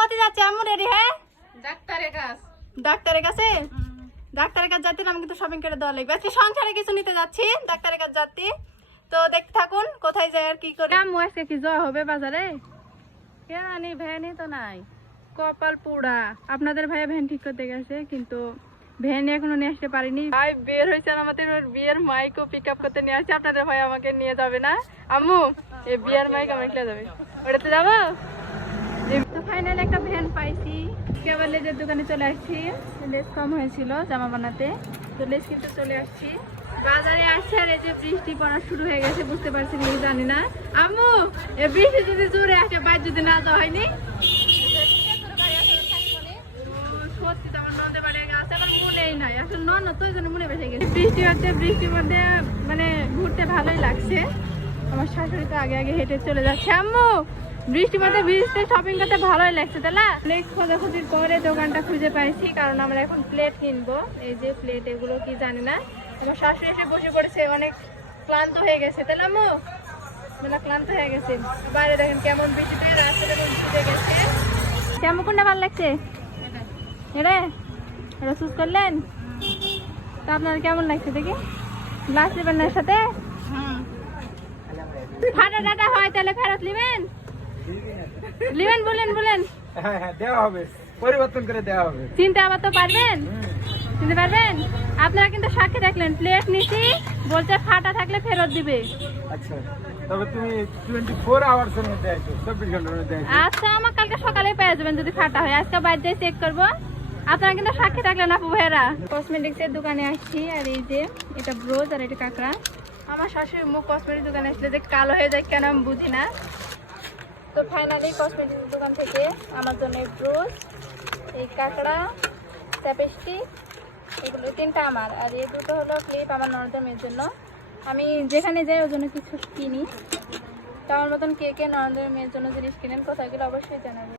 কত যাচ্ছে আম্মু রেডি? হ্যাঁ ডাক্তারের কাছে ডাক্তারের কাছে যাচ্ছি, আমি কিন্তু শপিং করে দেওয়া লাগবে। আজকে সংসারে কিছু নিতে যাচ্ছি, ডাক্তারের কাছে যাচ্ছি। তো দেখতে থাকুন কোথায় যাই আর কি করি। আম্মু আজকে কি যাওয়া হবে বাজারে? কেন ভ্যানই তো নাই, কপাল পোড়া। আপনাদের ভাইয়া ভ্যান ঠিক করতে গেছে, কিন্তু ভ্যান এখনো নিয়ে আসতে পারিনি। ভাই বের হয়েছে আমাদের বিয়ের মাইকও পিক আপ করতে নিয়ে আসছে। আপনাদের ভাই আমাকে নিয়ে যাবে না আম্মু? এই বিয়ের মাইক আমাকে নিয়ে যাবে, ওটাতে যাবো। তো ফাইনালি একটা ভ্যান পাইছি। কেবল লেজের দোকানে চলে আসছি, লেস কম হয়েছিল জামা বানাতে, তো লেস কিনতে চলে আসছি। বাজারে আসছে আর এই যে বৃষ্টি পড়া শুরু হয়ে গেছে, বুঝতে পারছি কি জানি না। আম্মু এই বৃষ্টি যদি জোরে আসে, বাইরে যদি না যাওয়া হয়নি। সত্যি তো আমার নন্দে বাড়ি আছে, আমার মনেই নাই আসলে। নন তুই জন্য মনে বেসে গেছে। বৃষ্টি হচ্ছে, বৃষ্টির মধ্যে মানে ঘুরতে ভালোই লাগছে। আমার শাশুড়ি তো আগে আগে হেঁটে চলে যাচ্ছে। আম্মু বৃষ্টির মধ্যে ভিজতে শপিং করতে ভালোই লাগছে, তাই না? অনেক খোঁজাখুঁজির পরে দোকানটা খুঁজে পাইছি, কারণ আমরা এখন প্লেট কিনবো। এই যে প্লেট, এগুলো কি জানি না। আমার শাশুড়ি এসে বসে পড়েছে, অনেক ক্লান্ত হয়ে গেছে, তাই না আম্মু? মেলা ক্লান্ত হয়ে গেছে। বাইরে দেখেন কেমন বৃষ্টিতে রাস্তা যখন ভিজে গেছে। কেমন কোনটা ভালো লাগছে? এটা এটা চুজ করলেন? তা আপনার কেমন লাগছে দেখি? গ্লাস নেবেন না সাথে? ফাটা ডাটা হয় তাহলে ফেরত নেবেন? নেবেন বলেন বলেন। হ্যাঁ হ্যাঁ দেওয়া হবে, পরিবর্তন করে দেওয়া হবে। চিনতে আবার তো পারবেন, চিনতে পারবেন? আপনারা কিন্তু সাক্ষী রাখলেন, প্লেট নিছি বলছে ফাটা থাকলে ফেরত দিবে। আচ্ছা তবে তুমি 24 আওয়ার্স এর মধ্যে আসো, 24 ঘন্টার মধ্যে আসো। আচ্ছা আমার কালকে সকালে পেয়ে যাবেন যদি ফাটা হয়। আজকে বাইরে চেক করবো। আপনারা কিন্তু সাক্ষী থাকলেন আপু ভাইয়েরা। কসমেটিক্স এর দোকানে আসছি, আর এই যে এটা ব্রোজ আর এটা কাঁকড়া। আমার শাশুড়ির মুখ কসমেটিক দোকানে আসলে যে কালো হয়ে যায় কেন আমি বুঝি না। তো ফাইনালি কসমেটিক্স দোকান থেকে আমার জন্য ব্রোজ, এই কাঁকড়া, চ্যাপস্টিক, এগুলো তিনটা আমার, আর এই দুটো হলো ক্লিপ আমার ননদের মেয়ের জন্য। আমি যেখানে যাই ওর জন্য কিছু কিনি। তো আমার মতন কে কে ননদের মেয়ের জন্য জিনিস কিনেন, কোথায় গেলে অবশ্যই জানাবেন।